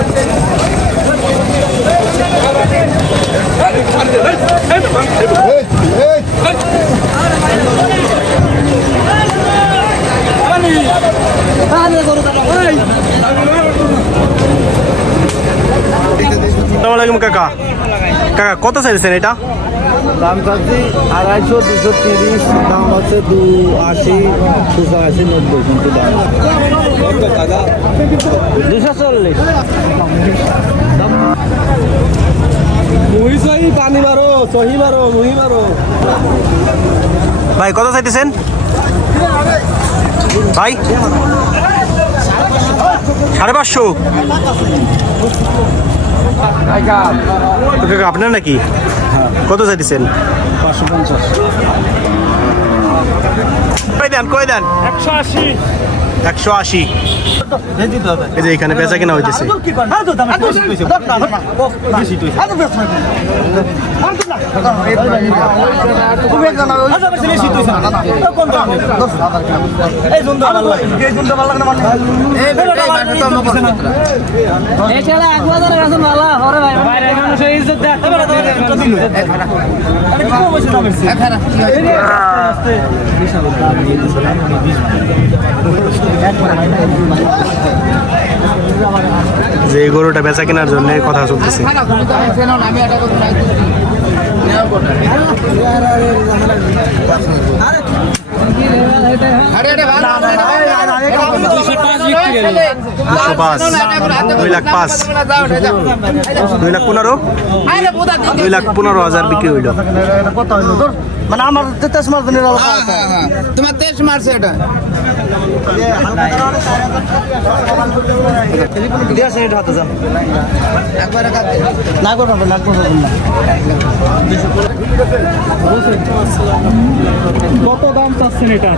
আসসালামু আলাইকুম কাকা। কাকা কত চাইছেন এটা? দাম চাচ্ছি 250, 230, দাম আছে 280, 280, 90 কিন্তু দাম 240। মুহি সহি পানি মারো, সহি মারো, মুহি মারো। ভাই কত চাইতেছেন ভাই? 550। কাকা আপনার নাকি? কত চাইতেছেন? 550। কই দেন 180। 180। এই যে এখানে বেচা কেনা হইতেছে। যে গরুটা বেচা কেনার জন্য কথা চলতেছে। দুই লাখ 15,000 বিক্রি হইল। মানে আমার 23 মাস দিনের তোমার 23 মারছে এটা কত দাম চাচ্ছেন এটা?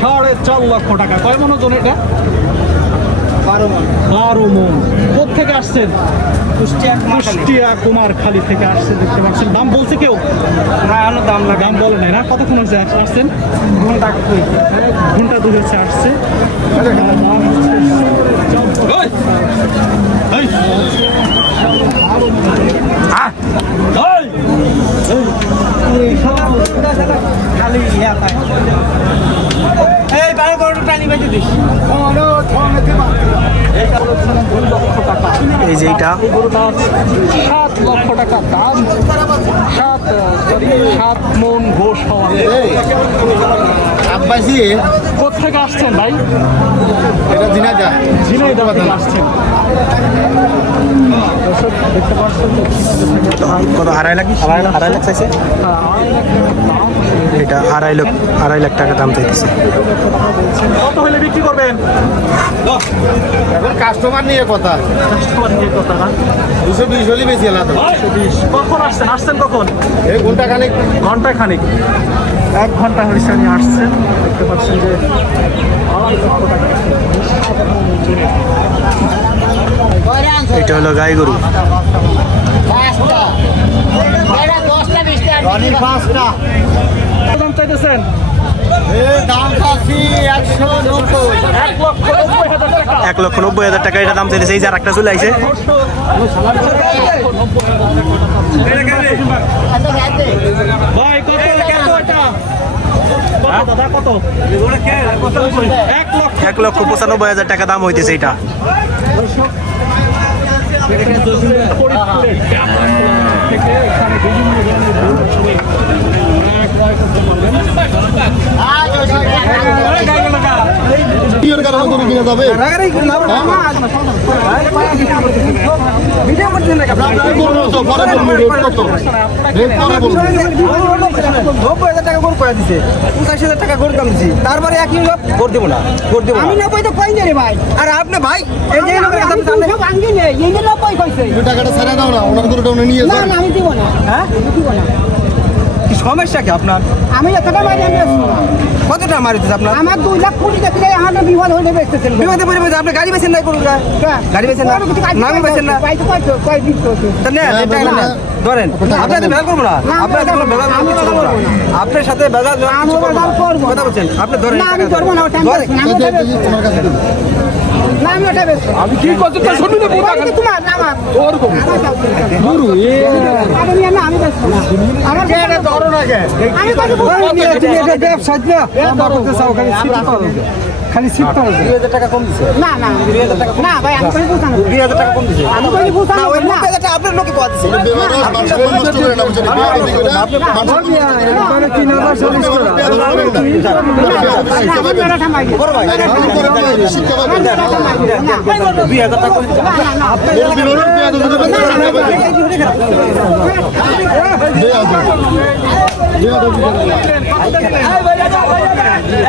4.5 লক্ষ টাকা। কয় মন ওজন এটা? 12 মন। কোথেকে আসছেন? কুষ্টিয়া কুমারখালী থেকে আসছে, দেখতে পাচ্ছেন। দাম বলছে কেউ? দাম বলে নাই না? কতক্ষণ হচ্ছে আসছেন? ঘন্টা 2 হচ্ছে আসছে। এই যে এটা 7 লক্ষ টাকা দাম। 7 মন ঘোষ হওয়া। কোথেকে আসছেন ভাই? এটা ঝিনাইদহ থেকে আসছেন। দেখতে পাচ্ছেন কত? 2.5 লাখ চাইছে। এটা 2.5 লাখ টাকা দাম চাইতেছে। কত হলে বিক্রি করবেন? এখন কাস্টমার নিয়ে কথা। না 220 হলে বেশি এলাকা। 220। কখন আসছেন কখন? এই ঘন্টা খানিক। ঘন্টাখানিক। 1 ঘন্টা হয়েছে আমি আসছেন। দেখতে পাচ্ছেন যে 2.5 লক্ষ টাকা। এটা হলো গাই গরু। দাম চাইতেছেন? দাম চাচ্ছি 190। 1,90,000 টাকা এটা দাম চাইতেছে। এই যে আরেকটা চলে আইছে। ভাই কত এটা? দাদা কত? 1,95,000 টাকা দাম হইতেছে এটা। তারপরে একই লোক ভোট দেবো না, ভোট দেবো আমি 90 তো কই রে ভাই। আরে আপনি ভাই এই যে ভাঙ্গি নেই, এই যে 90 কইছে। টাকাটা ছেড়ে দাও না, ওনার গরুটা উনি নিয়ে না না আমি দিব না। হ্যাঁ দিব না। কি সমস্যা কি আপনার? আমি এতটা মারি আমি কতটা মারিতেছে আপনার? আমার 2 লাখ কোটি টাকা দিয়ে আমার বিবাদ হইলে বেচতেছেন। বিপদে পড়ে বসে আপনি গাড়ি বেছেন না গরুটা? গাড়ি বেছেন না, নামি বেছেন না, পাইতো পাইতো কই দিত তা নেন এই টাকা না ধরেন। আপনাদের ভেজাল করবো না, আপনাদের কোনো ভেজাল আমি করবো না। আপনার সাথে ভেজাল আমি ভেজাল করবো কথা বলছেন আপনি ধরেন। না আমি করবো না, টাইম ধরেন। তোমার কাছে না আমি ওটা বেচবো আমি কি করতে তো শুনবি না বুড়া বাড়িতে তোমার না আমার ওরকম গুরু আমি নিয়ে না আমি বেচবো না আমার এটা ধরো না কে আমি কত তুমি এটা ব্যবসা না আমরা করতে চাও খালি সিট পাও 2000 টাকা কম দিছে না না 2000 টাকা না ভাই আমি কই বুঝানো 2000 টাকা কম দিছে আমি কই বুঝানো না ওই এটা আপনার লোকে কত দিছে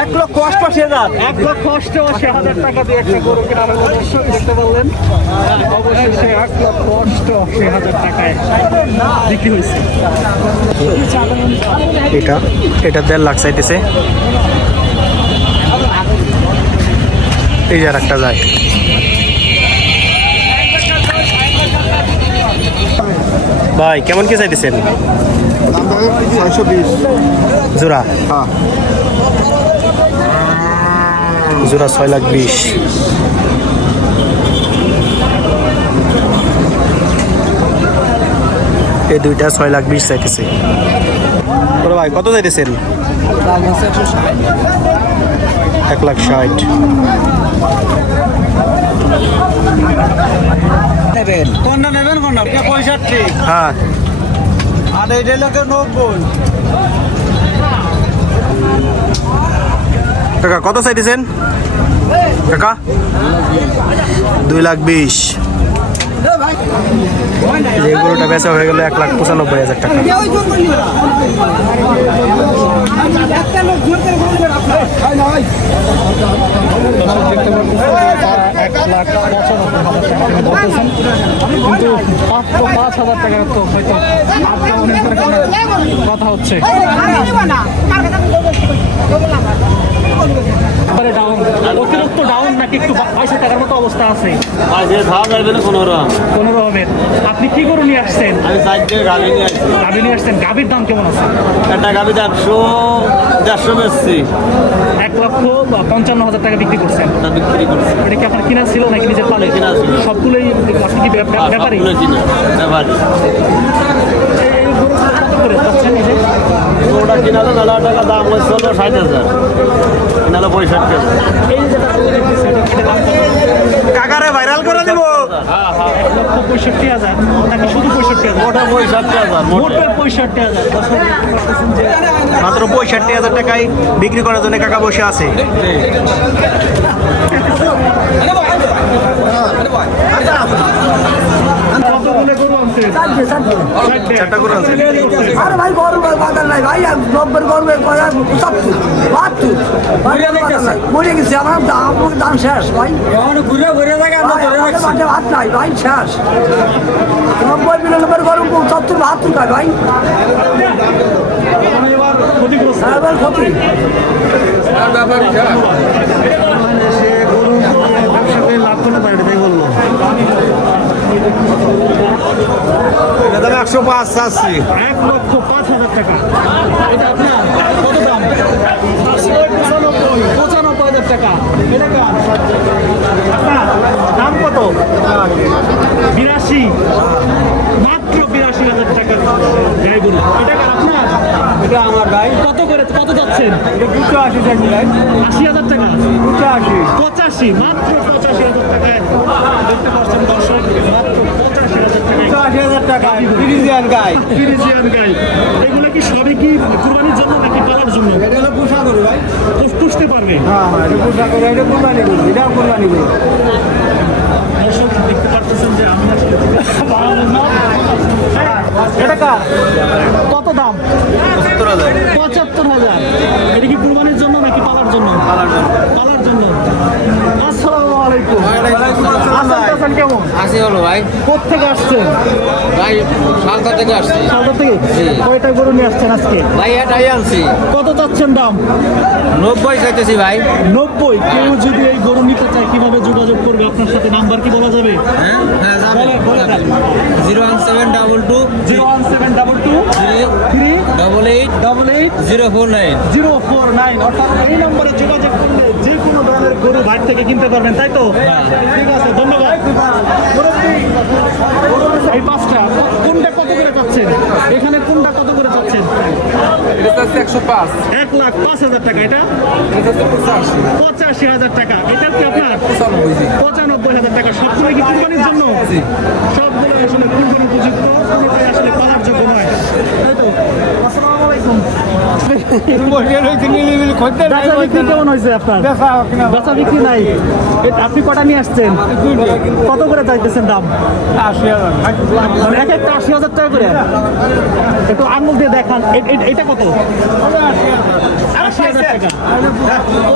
এক লক্ষ অষ্টআশি হাজার টাকা দিয়ে একটা গরু কেনার হলো দর্শক দেখতে পারলেন অবশেষে 1,88,000 টাকায় বিক্রি হয়েছে। এটা 1.5 লাখ চাইতেছে। এই যে আর একটা যায়। ভাই কেমন কি চাইতেছেন? 620 জোড়া হ্যাঁ জোড়া 6,20,000। এই দুইটা 6,20,000 চাইতেছে। বড় ভাই কত চাইতেছেন? 1,60,000। কোনটা নেবেন কোনটা 65 হ্যাঁ আর এইটা লোকে 90 কাকা কত চাইতেছেন কাকা? 2,20,000। যে গরুটা বেচা হয়ে গেল 1,95,000 টাকা। ওই জোর করি একটা লোক জোর করে বলবে আপনার দেখতে পাচ্ছেন 1,95,000 টাকা বলতেছেন, কিন্তু মাত্র 5,000 টাকা তো হয়তো কথা হচ্ছে। অতিরিক্ত ডাউন নাকি একটু 22 টাকার মতো অবস্থা আছে? 15 হবে। আপনি কি গরু নিয়ে আসছেন? আমি সাইড দিয়ে গাড়ি নিয়ে আসছি। গাভী নিয়ে আসছেন। গাভীর দাম কেমন আছে? একটা গাড়ি 150 বেচছি, 1,55,000 টাকা বিক্রি করছেন। তা বিক্রি করছি। এটা কি আপনার কিনা ছিল নাকি নিজের পালে? কিনা ছিল। সবগুলোই আপনি কি ব্যাপারী? সবগুলো কিনা ব্যাপারী। এই গরুগুলো কত করে যাচ্ছেন এই যে? ওটা কিনা তো মেলা টাকা দাম হয়েছিল 60,000, কিনা হলো 65,000। এই যে যেটা গরু দেখতেছি, এটা দাম কত? কাকারে ভাইরাল করে দেব। 1,65,000 নাকি শুধু 65,000? ওটা 65,000 মোট 65,000। দর্শক দেখতে পাচ্ছেন যে মাত্র 65,000 টাকায় বিক্রি করার জন্য কাকা বসে আছে। কতগুলো গরু আনছেন? 4টা গরু আনছেন। আরে ভাই গরু বাজার নাই ভাই 90 গরু 75 মরে গেছে আমার দাম শেষ ভাই ঘুরে ঘুরে জায়গা আমরা ধরে রাখছি মাঠে ভাত নাই ভাই শেষ 90 গরু 70 খায় ভাই এবার ক্ষতিগ্রস্ত। এবার ক্ষতি সে গরু ব্যবসা করে লাভ করতে পারে, তাই বললো। এটা দাম 105 চাচ্ছি। 1,05,000 টাকা। এটা আপনার কত দাম? 95,000 টাকা। এটা কার? আপনার দাম কত? 82। মাত্র 82,000 টাকা গাই গরু। এটা কার আপনার? এটা আমার ভাই কত করে কত যাচ্ছেন? এটা 280 টাকা ভাই 80,000 টাকা। 280 85, মাত্র 85,000 টাকায় দেখতে পাচ্ছেন দর্শক, মাত্র 85,000 টাকায় 280,000 টাকা ফ্রিজিয়ান গাই ফ্রিজিয়ান গাই। এগুলো কি সবই কি কুরবানির জন্য নাকি পালার জন্য? এটা হলো পোষা করি ভাই পুষতে পারবে? হ্যাঁ হ্যাঁ এটা পোষা করে এটা কোরবানি করি এটাও কোরবানি করি দর্শক দেখতে পাচ্ছেন যে আমি আজকে এটা কার? কত দাম? 75,000। এটা কি কুরবানির জন্য নাকি পালার জন্য? পালার জন্য। আসসালামু আলাইকুম। আসসালাম, কেমন? আসি হলো ভাই, কোত্থেকে আসছেন? ভাই সালতা থেকে আসছি। সালদা থেকে? কয়টা গরু নিয়ে আসছেন আজকে? ভাই এটাই আনছি, কত চাচ্ছেন দাম? 90 চাইতেছি ভাই। 90। কেউ যদি এই গরু নিতে চায় কিভাবে যোগাযোগ করবে আপনার সাথে? নাম্বার কি বলা যাবে? হ্যাঁ হ্যাঁ যাবে। বলে দেন। 01722 01722 3 88 88 049। 049। অর্থাৎ এই নম্বরে যোগাযোগ করলে যে কোনো ধরনের গরু বাইরে থেকে কিনতে পারবেন, তাই তো? ঠিক আছে, ধন্যবাদ। এই পাঁচটা কোনটা কত করে পাচ্ছেন? এখানে কোনটা কত করে পাচ্ছেন? 1,05,000 টাকা। এটা 85,000 টাকা। এটা কি আপনার? 95,000 টাকা। সবগুলো কি কুরবানির জন্য? সবগুলো আসলে কুরবানি উপযুক্ত, কোনোটাই আসলে পালার যোগ্য নয়, তাই তো? আসসালামু আলাইকুম। বেচা বিক্রি কেমন হয়েছে আপনার? বেচা বিক্রি নাই। আপনি কটা নিয়ে আসছেন? কত করে চাইতেছেন দাম? 80,000। মানে এক একটা 80,000 টাকা করে। একটু আঙুল দিয়ে দেখান। এটা কত? 80,000 টাকা।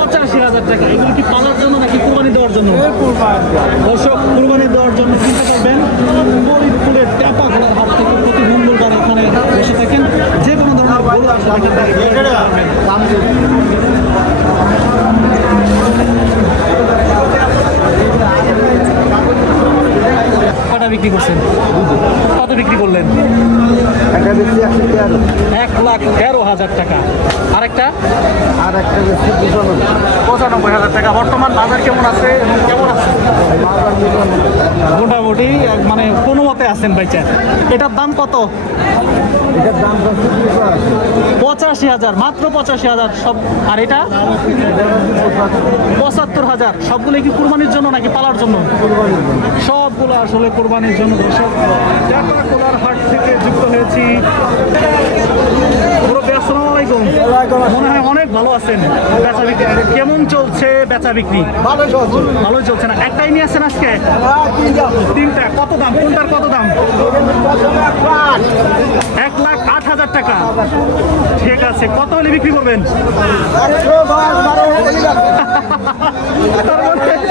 85,000 টাকা। এগুলো কি পালার জন্য নাকি কুরবানি দেওয়ার জন্য? দর্শক, কুরবানি দেওয়ার জন্য চিন্তা করবেন। ফরিদপুরের টেপা ঘোড়ার হাট থেকে প্রতি মঙ্গলবার এখানে বসে থাকেন। যে কোনো ধরনের গরু আসলে এখান থেকে ক্রয় করতে পারবেন। কটা বিক্রি করছেন? কত বিক্রি করলেন? 1,13,000 টাকা। আরেকটা? আর একটা বেশি 95,000 টাকা। বর্তমান বাজার কেমন আছে এবং কেমন আছে? মোটামুটি মানে কোনো মতে আছেন ভাইচা। এটার দাম কত? এটার দাম 85,000, মাত্র 85,000 সব। আর এটা 75,000। সবগুলো কি কুরবানির জন্য নাকি পালার জন্য? সবগুলো আসলে কুরবানির জন্য। দর্শক, টেপাখোলার হাট থেকে যুক্ত হয়েছি। আসসালামু আলাইকুম। মনে হয় অনেক ভালো আছেন। বেচা বিক্রি কেমন চলছে? বেচা বিক্রি ভালোই চলছে না? একটাই নিয়ে আসছেন আজকে? তিনটা। কত দাম? কোনটার কত দাম? 1,08,000 টাকা। ঠিক আছে, কত হলে বিক্রি করবেন?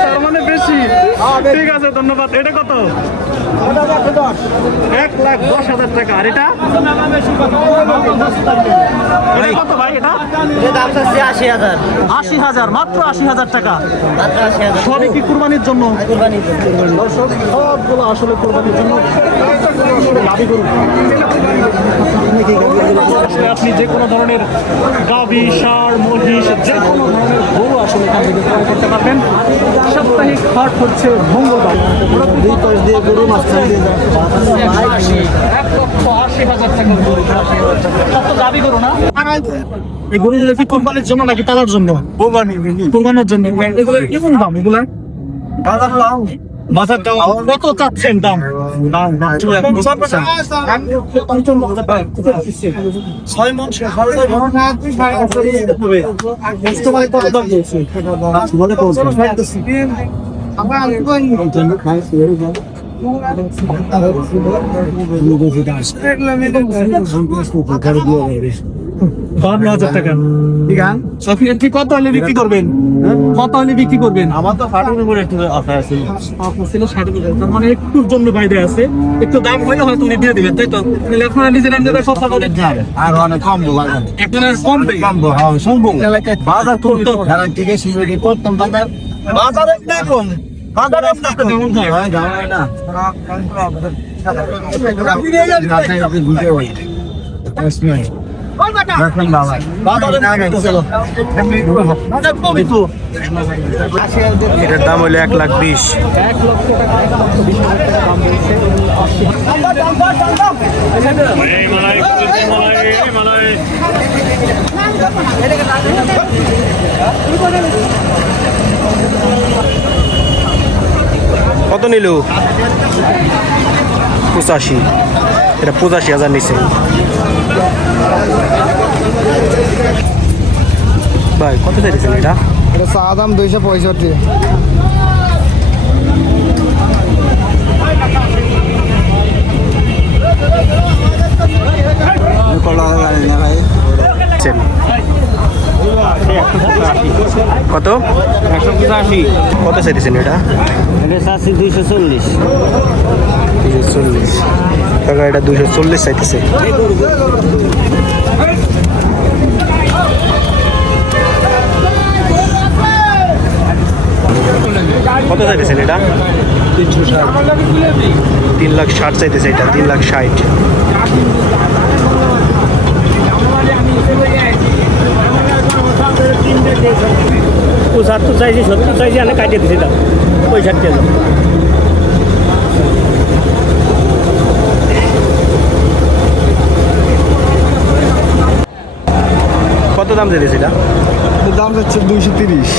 তার মানে বেশি। ঠিক আছে, ধন্যবাদ। এটা কত? 1,10,000 টাকা। আর এটা? এটা কত ভাই? এটা 80,000। মাত্র 80,000 টাকা। সবই কি কুরবানির জন্য? দর্শক, সবগুলো আসলে কুরবানির জন্য। গাভী গরু আসলে আপনি যে কোনো ধরনের গাভী, ষাঁড়, মহিষ, যে কোনো ধরনের গরু আসলে এখান থেকে ক্রয় করতে পারবেন। সাপ্তাহিক হাট হচ্ছে মঙ্গলবার। 1,80,000 টাকার গরু। সব তো গাভী গরু না? এই গরুগুলো কি কোরবানির জন্য নাকি পালার জন্য? কোরবানির জন্য। এগুলো কেমন দাম? এগুলা বাজার দাম কত চাচ্ছেন? দাম 6 মণ। টাকা। ঠিক কত হলে বিক্রি করবেন? কত হলে বিক্রি করবেন? আমার তো 60 উপরে একটু আশা আছে। ছিল 60,000। তার মানে একটুর জন্য বাইরে আছে। একটু দাম হইলে হয়তো উনি দিয়ে দিবেন, তাই তো? আপনারা নিজেরা নিজেরা সস্তা করে আর অনেক কম লাগে। একটু কম দেয়। বাজার করতো ঠিক আছে, করতাম বাজার। বাজারে দেখুন, বাজারে আপনাকে কেমন হয়? না এটার দাম হইলো 1,20,000। 1,00,000 টাকা। 1,20,000 টাকা দাম বলছে। কত নিল? 85,000। এটা 85,000 নিচে। ভাই কত চাইছেন এটা? এটা চা দাম 265। কত? 185। কত চাইছেন এটা? এটা চাচ্ছি 240। 240 টাকা। এটা 240 চাইতেছে। কত চাইতেছেন এটা? 3,60,000 চাইতেছে। এটা 3,60,000। 75 চাইছি 70 চাইছি আমি কাটিয়ে দিছি দাম 65,000 কত দাম দিয়েছে এটা? দাম যাচ্ছে 230।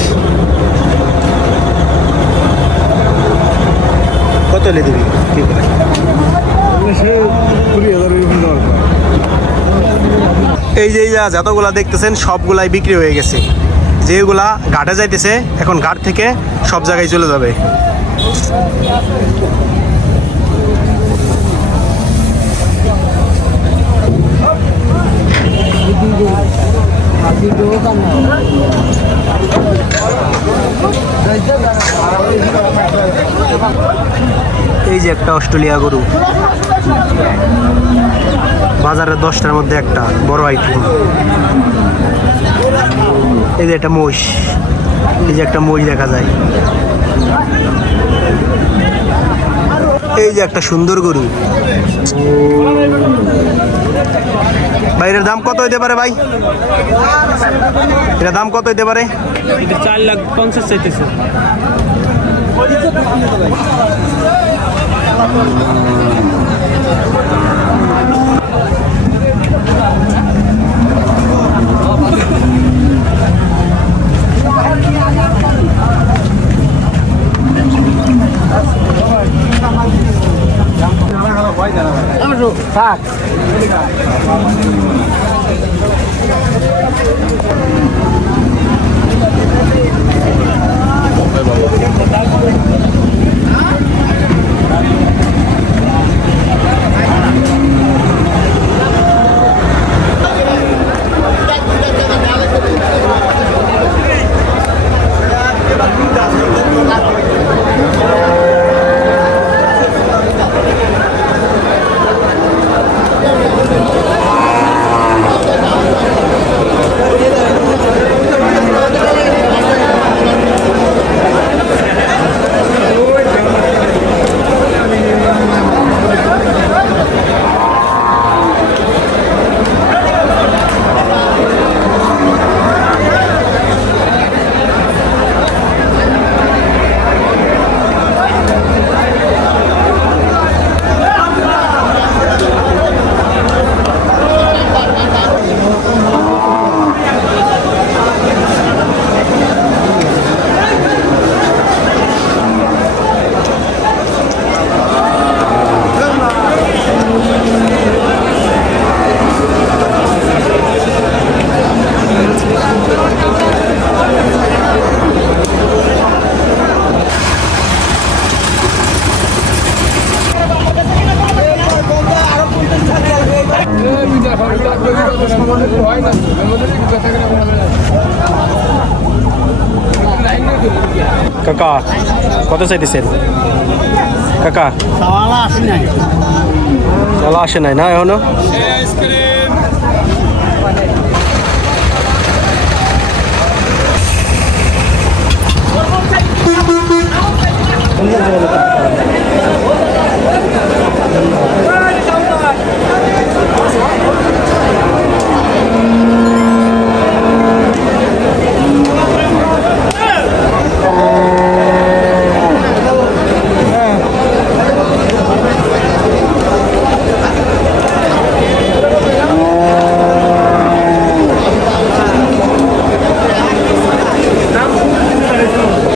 কত হলে দিবি? কি করে? 20,000 এই যে যতগুলা দেখতেছেন সবগুলাই বিক্রি হয়ে গেছে। যেগুলা ঘাটে যাইতেছে এখন ঘাট থেকে সব জায়গায় চলে যাবে। এই যে একটা অস্ট্রেলিয়া গরু, বাজারে 10টার মধ্যে একটা বড় আইটেম। এই যে একটা মোষ, এই যে একটা মোষ দেখা যায়। এই যে একটা সুন্দর গরু। ভাইয়ের দাম কত হইতে পারে ভাই? এটা দাম কত হইতে পারে? 4,50,000 চাইতেছে। কাকা কত চাইতেছেন? কাকা চালা আসে নাই না এখনো?